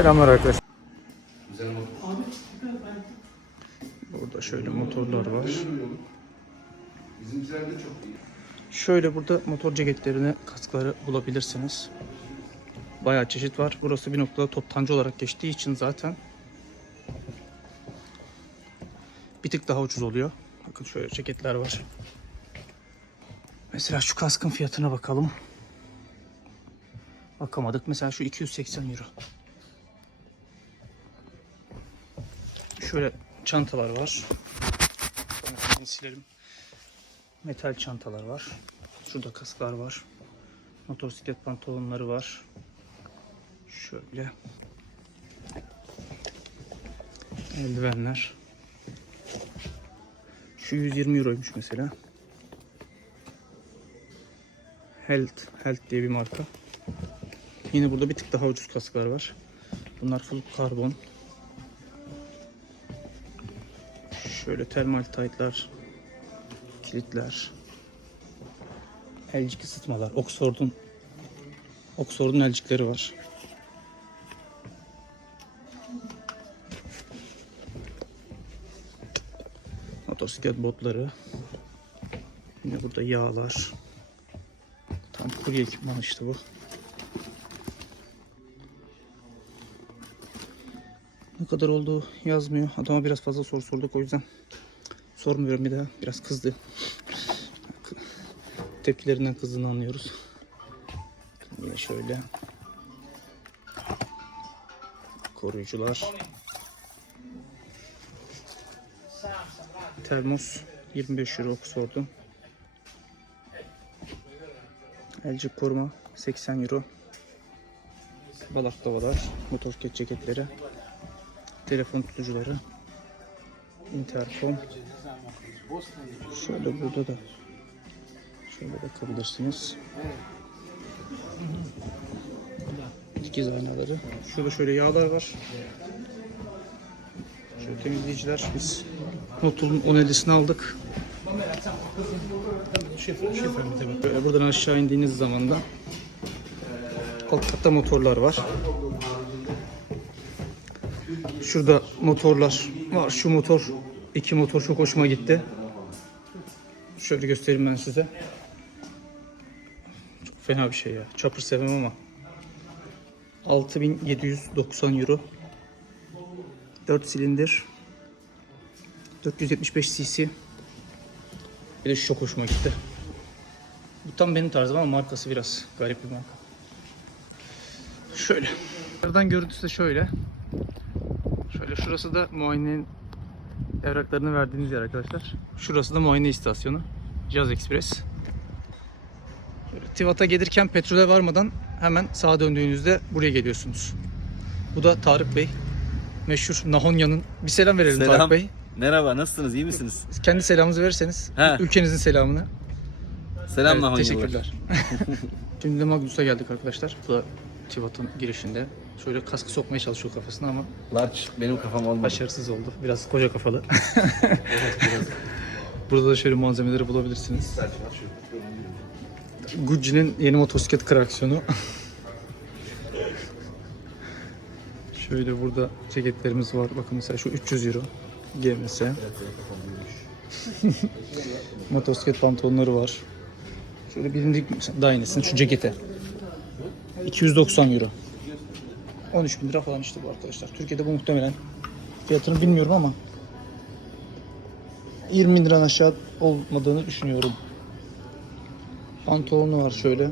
Selamlar arkadaşlar. Burada şöyle motorlar var. Bizimkiler de çok iyi. Şöyle burada motor ceketlerini, kaskları bulabilirsiniz. Bayağı çeşit var. Burası bir noktada toptancı olarak geçtiği için zaten bir tık daha ucuz oluyor. Bakın şöyle ceketler var. Mesela şu kaskın fiyatına bakalım. Bakamadık. Mesela şu 280 euro. Şöyle çantalar var. Ben silerim. Metal çantalar var. Şurada kasklar var. Motosiklet pantolonları var. Şöyle. Eldivenler. Şu 120 euroymuş mesela. Health, Health diye bir marka. Yine burada bir tık daha ucuz kasklar var. Bunlar full karbon. Şöyle termal taytlar, kilitler, elcik ısıtmalar, Oxford'un Oxford'un elcikleri var. Motosiklet botları. Yine burada yağlar. Tam kurye ekipman işte bu. Kadar oldu yazmıyor. Adama biraz fazla soru sorduk o yüzden sormuyorum bir daha. Biraz kızdı. Tepkilerinden kızdığını anlıyoruz. Yine şöyle. Koruyucular. Termos 25 euro Oxford'un. Elcik koruma 80 euro. Balaklavalar, motosiklet ceketleri, telefon tutucuları, intercom. Şöyle burada da şöyle bakabilirsiniz. Dikiz aynaları. Şurada şöyle yağlar var. Şöyle temizleyiciler. Biz Notul'un 1050'sini aldık. Böyle buradan aşağı indiğiniz zaman da alt katta motorlar var. Şurada motorlar var. Şu motor, iki motor çok hoşuma gitti. Şöyle göstereyim ben size. Çok fena bir şey ya. Chopper sevmem ama. 6790 euro. 4 silindir. 475 cc. Bir de şu çok hoşuma gitti. Bu tam benim tarzım ama markası biraz garip bir marka. Şöyle. Buradan görüntüsü de şöyle. Şöyle şurası da muayenenin evraklarını verdiğiniz yer arkadaşlar. Şurası da muayene istasyonu. Jazz Express. Şöyle Tivat'a gelirken petrole varmadan hemen sağa döndüğünüzde buraya geliyorsunuz. Bu da Tarık Bey. Meşhur Nahonya'nın. Bir selam verelim Selam. Tarık Bey. Merhaba, nasılsınız? İyi misiniz? Kendi selamınızı verirseniz. He. Ülkenizin selamını. Selam Evet, Nahonyalılar. teşekkürler. Şimdi de Magnus'a geldik arkadaşlar. Bu da Tivat'ın girişinde. Şöyle kaskı sokmaya çalışıyor kafasına ama Large benim kafam olmadı. başarısız oldu. Biraz koca kafalı. Burada da şöyle malzemeleri bulabilirsiniz. Gucci'nin yeni motosiklet kraksiyonu. şöyle burada ceketlerimiz var. Bakın mesela şu 300 euro. GMS. motosiklet pantolonları var. Şöyle bilindik daha iyisin şu cekete. 290 euro. 13 bin lira falan işte bu arkadaşlar. Türkiye'de bu muhtemelen fiyatını bilmiyorum ama 20 bin liradan aşağı olmadığını düşünüyorum. Pantolonu var şöyle.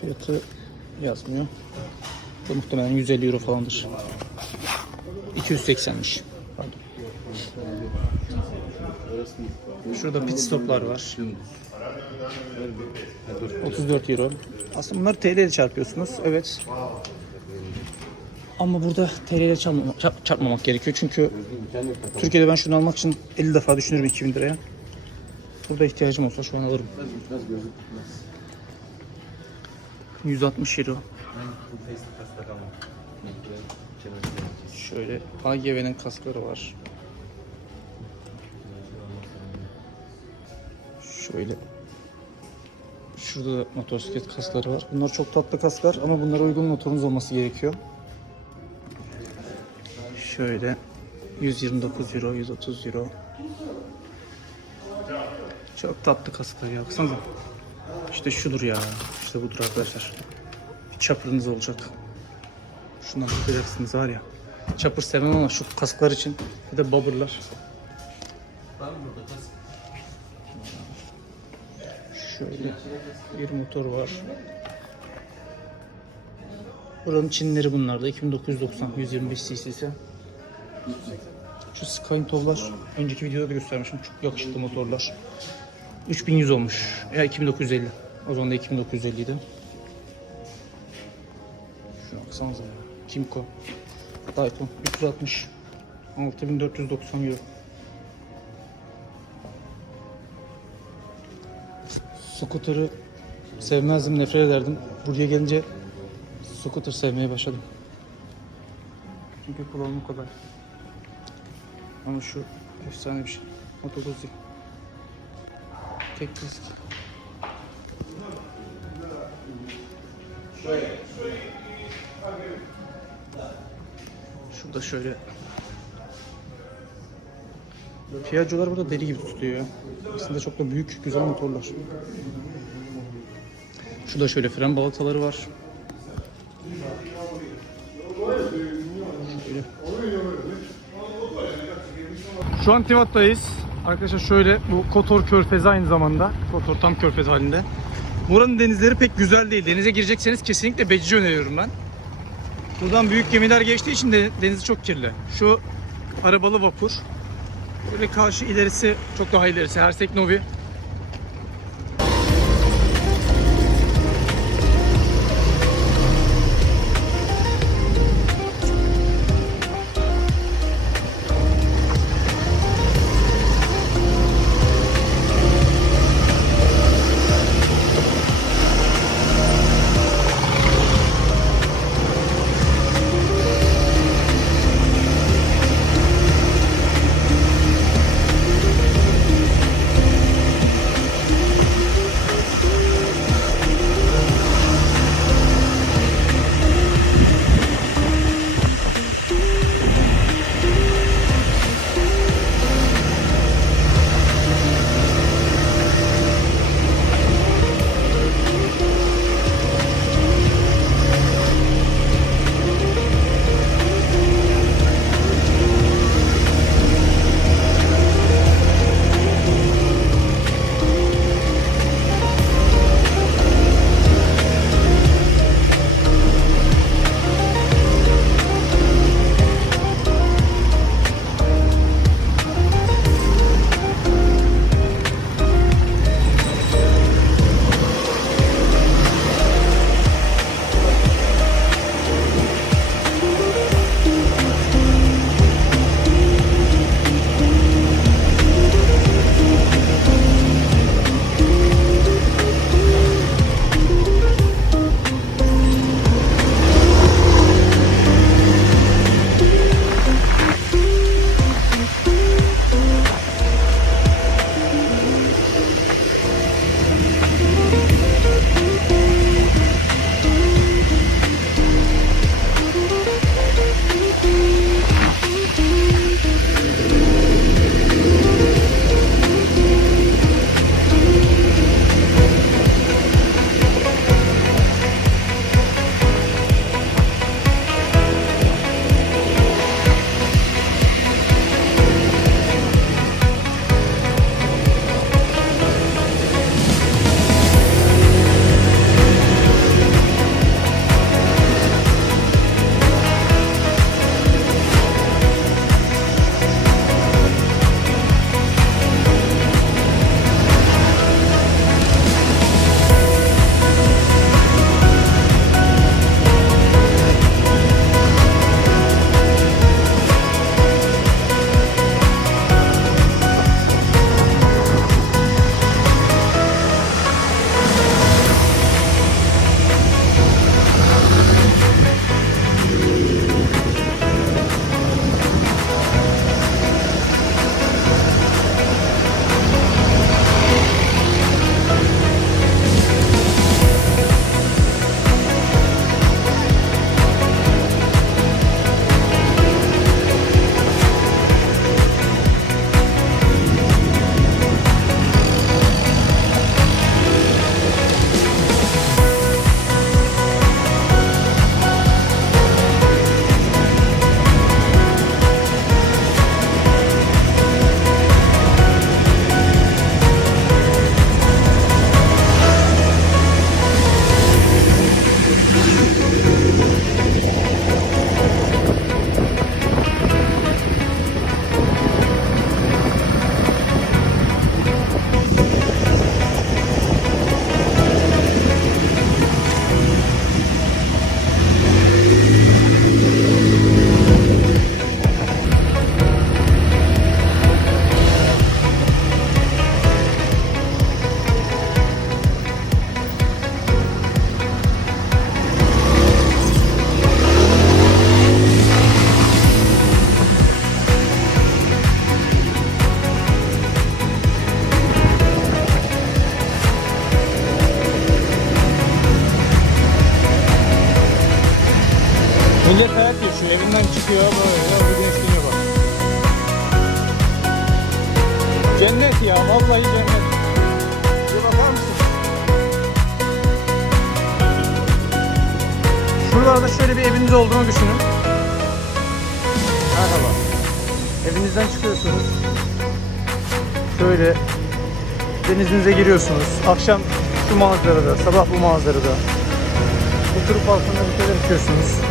Fiyatı yazmıyor. Bu muhtemelen 150 euro falandır. 280'miş. Pardon. Şurada pit stoplar var. 34 euro. Aslında bunları TL ile çarpıyorsunuz. Evet. Ama burada TL ile çarp- çarpmamak gerekiyor. Çünkü Türkiye'de ben şunu almak için 50 defa düşünürüm 2000 liraya. Burada ihtiyacım olsa şu an alırım. 160 euro. Şöyle AGV'nin kaskları var. Şöyle Şurada da motosiklet kaskları var. Bunlar çok tatlı kasklar ama bunlara uygun motorunuz olması gerekiyor. Şöyle 129 euro, 130 euro. Çok tatlı kasklar ya. Baksanıza. İşte şudur ya. İşte budur arkadaşlar. Bir çapırınız olacak. Şundan takacaksınız var ya. Çapır sevmem ama şu kasklar için. Bir de bobberlar. Şöyle bir motor var. Buranın Çinleri bunlarda. 2990 125 cc'si. Şu Skytov'lar önceki videoda da göstermişim. Çok yakışıklı motorlar. 3100 olmuş. Ya 2950. O zaman da 2950 idi. Şuna baksanıza ya. Kimco. Dayton 360. 6490 euro. Scooter'ı sevmezdim, nefret ederdim. Buraya gelince scooter sevmeye başladım. Çünkü kullanımı kolay. Ama şu efsane bir şey. Moto Guzzi. Tek disk. Şurada şöyle Piaggio'lar burada deli gibi tutuyor. Aslında çok da büyük, güzel motorlar. Şurada şöyle fren balataları var. Şöyle. Şu an Tivat'tayız. Arkadaşlar şöyle bu Kotor Körfezi aynı zamanda. Kotor tam körfez halinde. Buranın denizleri pek güzel değil. Denize girecekseniz kesinlikle Becci öneriyorum ben. Buradan büyük gemiler geçtiği için de denizi çok kirli. Şu arabalı vapur. Böyle karşı ilerisi çok daha ilerisi. Hersek Novi. Cennet ya. Vallahi cennet. Bir bakar mısın? Şuralarda şöyle bir eviniz olduğunu düşünün. Merhaba. Evinizden çıkıyorsunuz. Şöyle denizinize giriyorsunuz. Akşam şu manzarada, sabah bu manzarada. Oturup balkonda bir şeyler içiyorsunuz.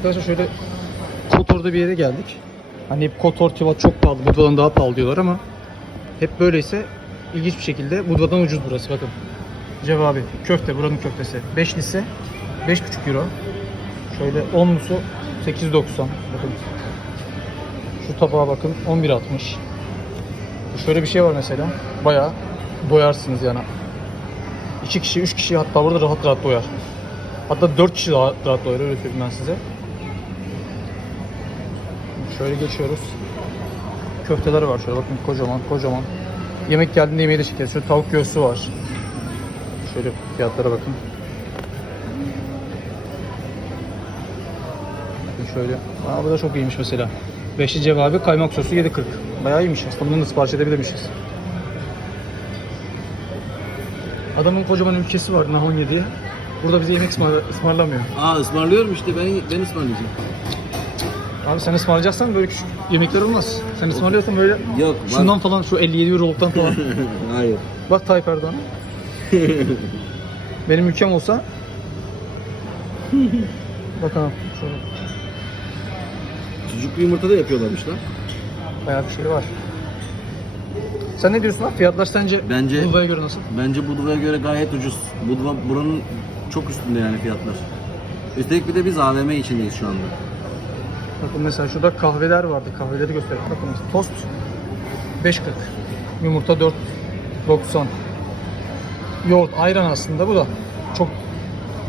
Arkadaşlar şöyle Kotor'da bir yere geldik. Hani hep Kotor, Tivat çok pahalı, Budva'dan daha pahalı diyorlar ama hep böyleyse ilginç bir şekilde Budva'dan ucuz burası bakın. Cevabi, köfte buranın köftesi. 5 lise 5,5 euro. Şöyle 10'lusu 8.90 bakın. Şu tabağa bakın 11.60. Şöyle bir şey var mesela. Bayağı doyarsınız yani. 2 kişi, 3 kişi hatta burada rahat rahat doyar. Hatta 4 kişi daha rahat doyar öyle söyleyeyim ben size. Şöyle geçiyoruz. Köfteler var şöyle bakın kocaman kocaman. Yemek geldiğinde yemeği de çekeriz. Şöyle tavuk göğsü var. Şöyle fiyatlara bakın. Bakın şöyle. Aa, bu da çok iyiymiş mesela. Beşli cevabı kaymak sosu 7.40. Bayağı iyiymiş aslında. Bunu da sipariş edebilirmişiz. Adamın kocaman ülkesi var Nahon diye. Burada bize yemek ısmar- ısmarlamıyor. Aa ısmarlıyorum işte ben ben ısmarlayacağım. Abi sen ısmarlayacaksan böyle küçük yemekler olmaz. Sen ısmarlıyorsan böyle Yok bak. şundan falan şu 57 euroluktan falan. Hayır. Bak Tayyip Erdoğan'a. Benim ülkem olsa Bakalım şöyle Sucuklu yumurta da yapıyorlarmış lan. bayağı bir şey var. Sen ne diyorsun lan? Fiyatlar sence Bence- Budva'ya göre nasıl? Bence Budva'ya göre gayet ucuz. Budva buranın çok üstünde yani fiyatlar. Üstelik bir de biz AVM içindeyiz şu anda. Bakın mesela şurada kahveler vardı. Kahveleri göstereyim. Bakın tost 5.40. Yumurta 4.90. Yoğurt, ayran aslında bu da. Çok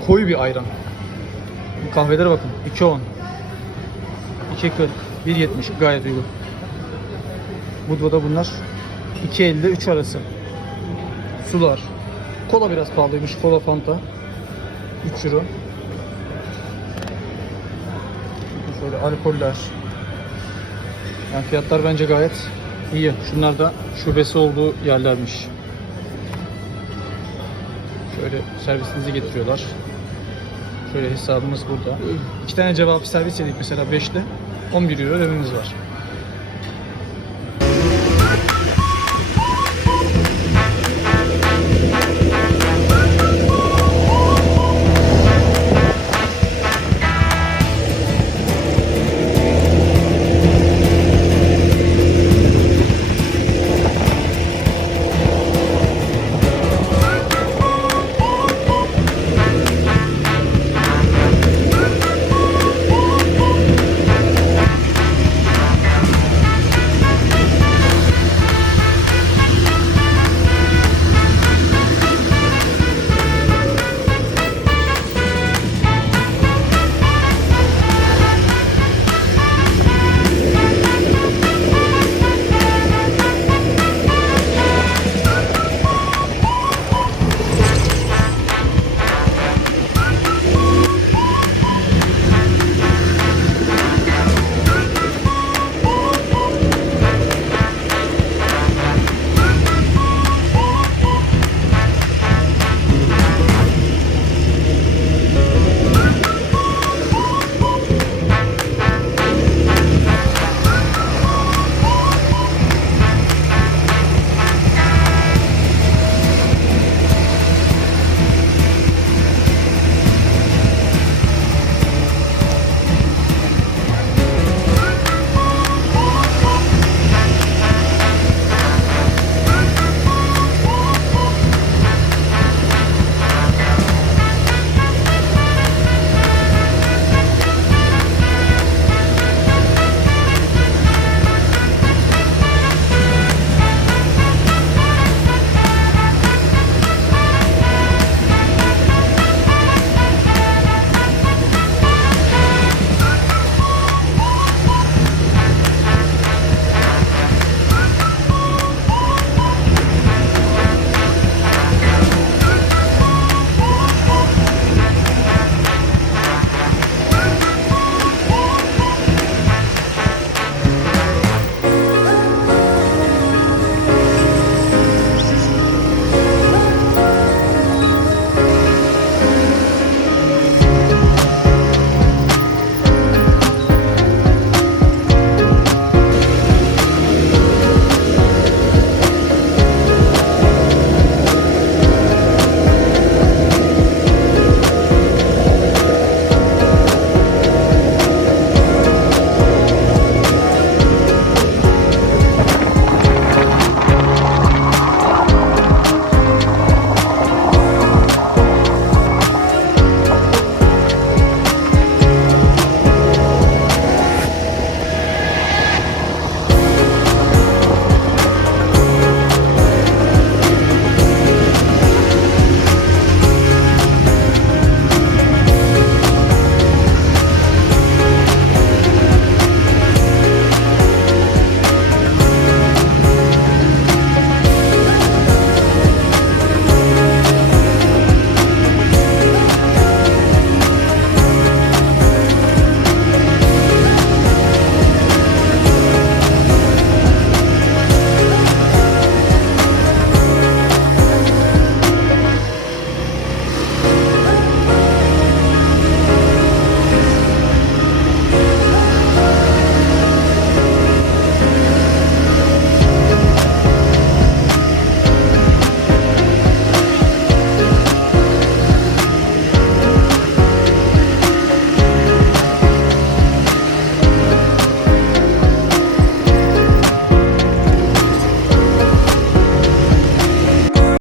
koyu bir ayran. Bu kahvelere bakın. 2.10. 2.40. 1.70 gayet uygun. Budva'da bunlar 2.50 ile 3 arası. Sular. Kola biraz pahalıymış. Kola Fanta. 3 euro. Şöyle alkoller. Yani fiyatlar bence gayet iyi. Şunlar da şubesi olduğu yerlermiş. Şöyle servisinizi getiriyorlar. Şöyle hesabımız burada. İki tane cevap servis yedik mesela 5'le 11 euro ödememiz var.